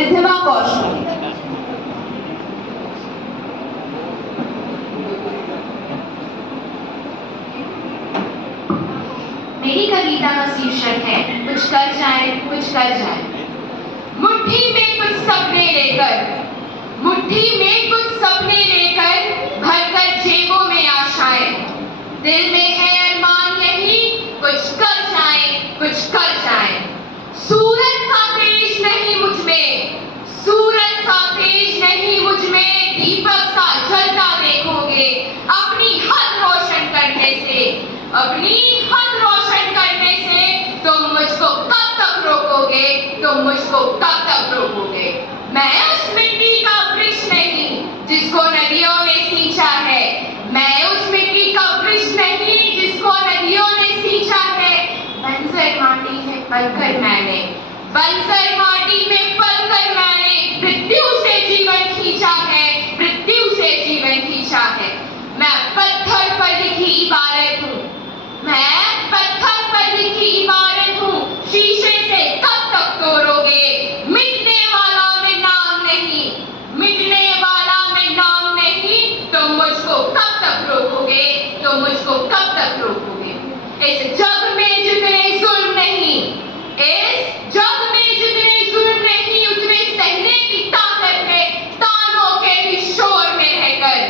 रिद्धिमा कौशल। मेरी कविता का शीर्षक है कुछ कर जाए कुछ कर जाए। मुट्ठी में कुछ सपने लेकर, मुट्ठी में कुछ सपने लेकर भरकर जेबों में आशाएं। दिल में है अरमान यही कुछ कर जाए कुछ कर जाए। सूरज सा तेज नहीं मुझ में, सूरज सा तेज नहीं मुझ में, दीपक सा जलता देखोगे अपनी हद रोशन करने से, अपनी हद रोशन करने से। तुम मुझको कब तक रोकोगे, तुम मुझको कब तक रोकोगे। मैं उस मिट्टी का वृक्ष नहीं जिसको नदियों ने सींचा है, मैं उस मिट्टी का वृक्ष नहीं जिसको नदियों ने सींचा है। बंजर माटी में पलकर मैंने, बंजर माटी में पलकर मैंने मृत्यु से जीवन खींचा है, मृत्यु से जीवन खींचा है। मैं पत्थर पर लिखी इबारत हूँ, मैं पत्थर पर लिखी इबारत हूँ। शीशे से कब तक तोड़ोगे, मिटने वाला मैं नाम नहीं, मिटने वाला मैं नाम नहीं। तुम मुझको कब तक रोकोगे, तुम मुझको कब तक रोकोगे। इस जग में जितने जुल्म नहीं, इस जग में जितने जुल्म नहीं, उतने सहने की ताकत है तानों के भी शोर में रहकर,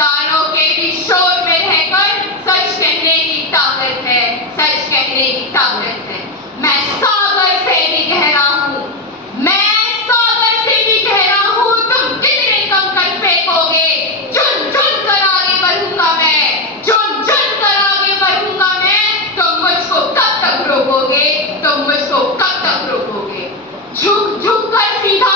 तानों के भी शोर में रहकर सच कहने की ताकत है, सच कहने की ताकत है। मैं सागर से भी गहरा हूँ, मैं सागर से भी गहरा हूँ। तुम कितने कंकड़ फेंकोगे, चुन चुन कर आगे बढ़ूंगा मैं, चुन चुन कर आगे बढ़ूंगा मैं। तुम मुझको कब तक रोकोगे, तुम मुझको कब तक रोकोगे। झुक झुक कर सीधा